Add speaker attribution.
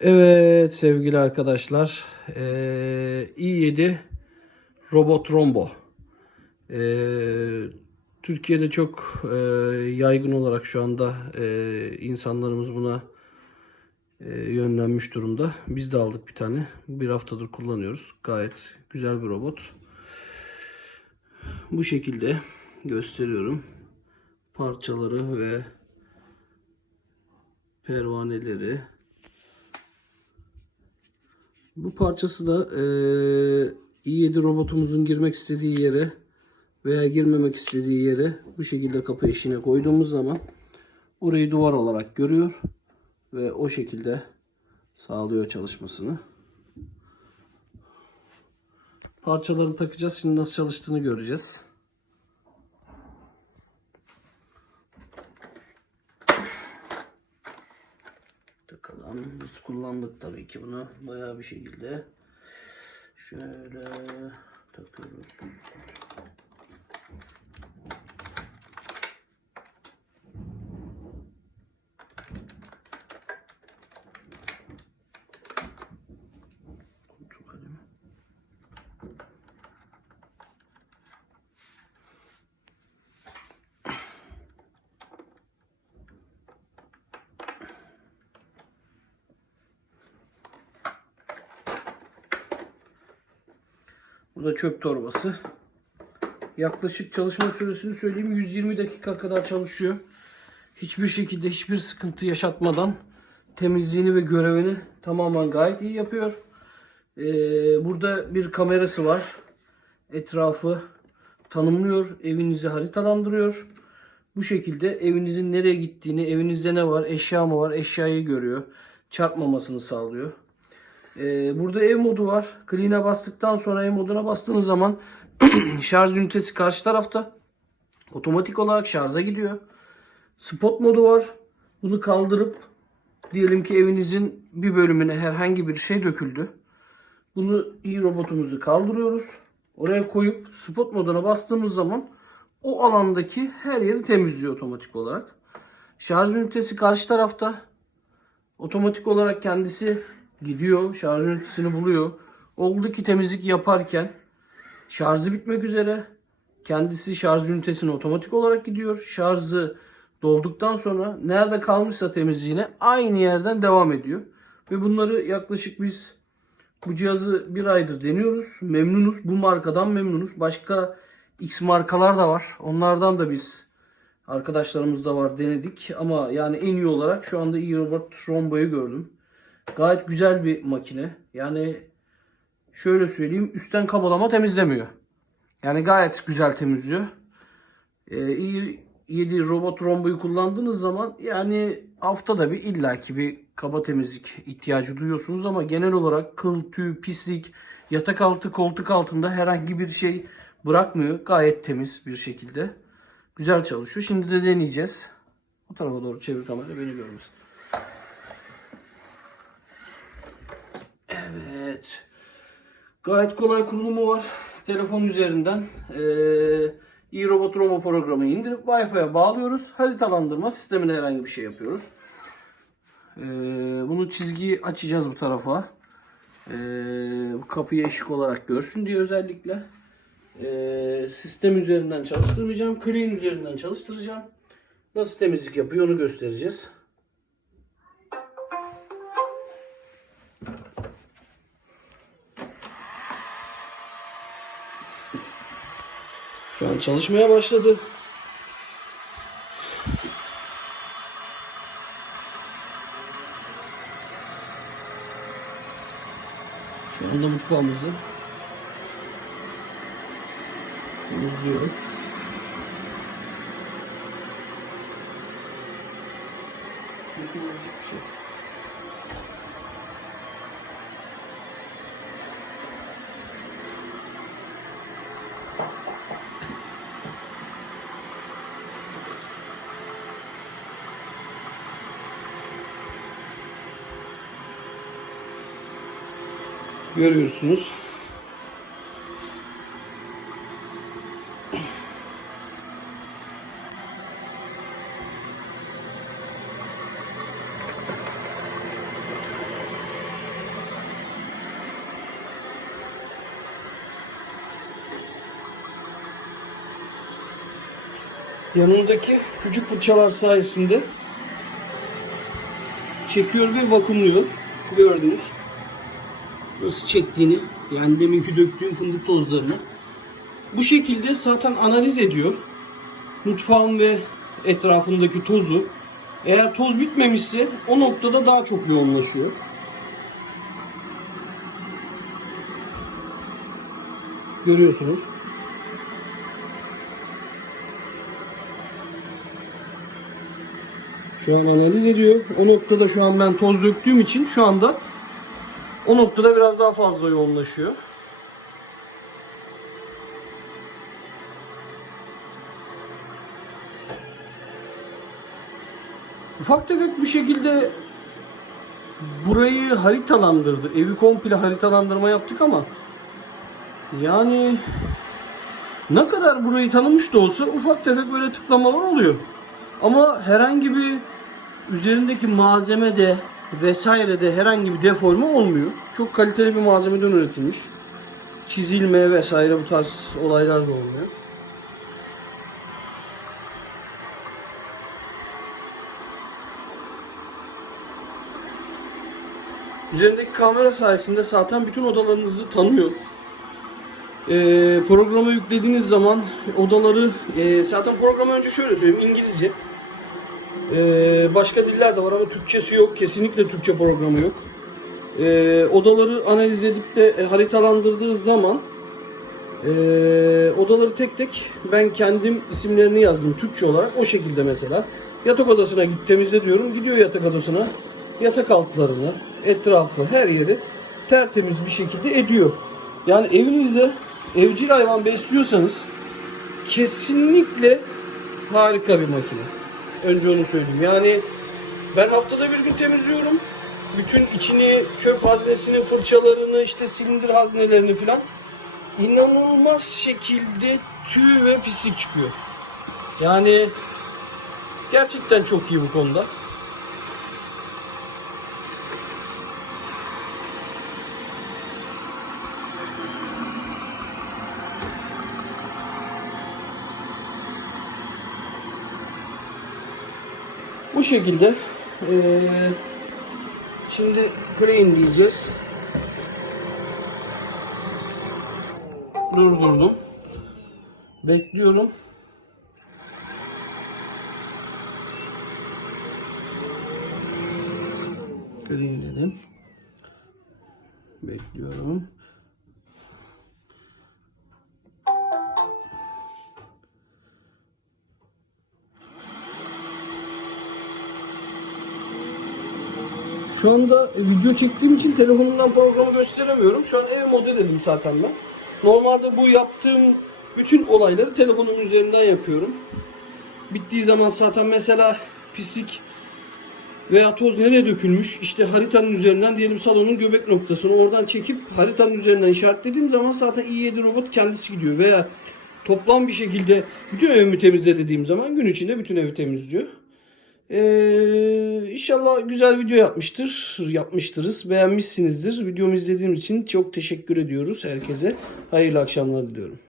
Speaker 1: Evet sevgili arkadaşlar. Ee, i7 Robot Rombo. Ee, Türkiye'de çok e, yaygın olarak şu anda e, insanlarımız buna e, yönlenmiş durumda. Biz de aldık bir tane. Bir haftadır kullanıyoruz. Gayet güzel bir robot. Bu şekilde gösteriyorum. Parçaları ve pervaneleri. Bu parçası da eee i7 robotumuzun girmek istediği yere veya girmemek istediği yere bu şekilde kapı eşiğine koyduğumuz zaman orayı duvar olarak görüyor ve o şekilde sağlıyor çalışmasını. Parçalarını takacağız. Şimdi nasıl çalıştığını göreceğiz. Kullandık tabii ki bunu bayağı bir şekilde. Şöyle takıyoruz. Bu da çöp torbası. Yaklaşık çalışma süresini söyleyeyim. 120 dakika kadar çalışıyor. Hiçbir şekilde hiçbir sıkıntı yaşatmadan temizliğini ve görevini tamamen gayet iyi yapıyor. Ee, burada bir kamerası var. Etrafı tanımlıyor. Evinizi haritalandırıyor. Bu şekilde evinizin nereye gittiğini, evinizde ne var, eşya mı var, eşyayı görüyor. Çarpmamasını sağlıyor. Ee, burada ev modu var. Clean'e bastıktan sonra ev moduna bastığınız zaman şarj ünitesi karşı tarafta. Otomatik olarak şarja gidiyor. Spot modu var. Bunu kaldırıp diyelim ki evinizin bir bölümüne herhangi bir şey döküldü. Bunu iyi robotumuzu kaldırıyoruz. Oraya koyup spot moduna bastığımız zaman o alandaki her yeri temizliyor otomatik olarak. Şarj ünitesi karşı tarafta. Otomatik olarak kendisi gidiyor, şarj ünitesini buluyor. Oldu ki temizlik yaparken şarjı bitmek üzere. Kendisi şarj ünitesine otomatik olarak gidiyor. Şarjı dolduktan sonra nerede kalmışsa temizliğine aynı yerden devam ediyor. Ve bunları yaklaşık biz bu cihazı bir aydır deniyoruz. Memnunuz. Bu markadan memnunuz. Başka X markalar da var. Onlardan da biz arkadaşlarımız da var denedik. Ama yani en iyi olarak şu anda iRobot Rombo'yu gördüm. Gayet güzel bir makine. Yani şöyle söyleyeyim üstten kabalama temizlemiyor. Yani gayet güzel temizliyor. Ee, iyi 7 robot romboyu kullandığınız zaman yani haftada bir illaki bir kaba temizlik ihtiyacı duyuyorsunuz ama genel olarak kıl, tüy, pislik, yatak altı, koltuk altında herhangi bir şey bırakmıyor. Gayet temiz bir şekilde. Güzel çalışıyor. Şimdi de deneyeceğiz. O tarafa doğru çevir kamerayı beni görmesin. Evet. Gayet kolay kullanımı var. Telefon üzerinden ee, iRobot Romo programı indirip Wi-Fi'ye bağlıyoruz. Haritalandırma sistemine herhangi bir şey yapıyoruz. Bunu çizgiyi açacağız bu tarafa. Ee, kapıyı eşik olarak görsün diye özellikle. Sistem üzerinden çalıştırmayacağım. Clean üzerinden çalıştıracağım. Nasıl temizlik yapıyor onu göstereceğiz. Çalışmaya başladı. Şu anda mutfağımızı temizliyorum. Yapılabilecek bir şey. görüyorsunuz. Yanındaki küçük fırçalar sayesinde çekiyor ve vakumluyor. Gördünüz. Nasıl çektiğini yani deminki döktüğüm fındık tozlarını. Bu şekilde zaten analiz ediyor. Mutfağın ve etrafındaki tozu. Eğer toz bitmemişse o noktada daha çok yoğunlaşıyor. Görüyorsunuz. Şu an analiz ediyor. O noktada şu an ben toz döktüğüm için şu anda o noktada biraz daha fazla yoğunlaşıyor. Ufak tefek bu şekilde burayı haritalandırdı. Evi komple haritalandırma yaptık ama yani ne kadar burayı tanımış da olsa ufak tefek böyle tıklamalar oluyor. Ama herhangi bir üzerindeki malzemede vesairede herhangi bir deforme olmuyor. Çok kaliteli bir malzemeden üretilmiş. Çizilme vesaire bu tarz olaylar da olmuyor. Üzerindeki kamera sayesinde zaten bütün odalarınızı tanıyor. Ee, programa yüklediğiniz zaman odaları e, zaten programı önce şöyle söyleyeyim İngilizce. Ee, başka diller de var ama Türkçesi yok. Kesinlikle Türkçe programı yok. Ee, odaları analiz edip de e, haritalandırdığı zaman e, odaları tek tek ben kendim isimlerini yazdım Türkçe olarak. O şekilde mesela. Yatak odasına git temizle diyorum. Gidiyor yatak odasına. Yatak altlarını, etrafı, her yeri tertemiz bir şekilde ediyor. Yani evinizde evcil hayvan besliyorsanız kesinlikle harika bir makine. Önce onu söyleyeyim. Yani ben haftada bir gün temizliyorum. Bütün içini, çöp haznesini, fırçalarını, işte silindir haznelerini filan inanılmaz şekilde tüy ve pislik çıkıyor. Yani gerçekten çok iyi bu konuda. Bu şekilde eee, şimdi clean diyeceğiz. Durdurdum. Bekliyorum. Clean dedim. Bekliyorum. Şu anda video çektiğim için telefonumdan programı gösteremiyorum. Şu an ev modu dedim zaten ben. Normalde bu yaptığım bütün olayları telefonum üzerinden yapıyorum. Bittiği zaman zaten mesela pislik veya toz nereye dökülmüş işte haritanın üzerinden diyelim salonun göbek noktasını oradan çekip haritanın üzerinden işaretlediğim zaman zaten i7 robot kendisi gidiyor veya toplam bir şekilde bütün evimi temizle dediğim zaman gün içinde bütün evi temizliyor. Ee, inşallah güzel video yapmıştır, yapmıştırız. Beğenmişsinizdir. Videomu izlediğim için çok teşekkür ediyoruz herkese. Hayırlı akşamlar diliyorum.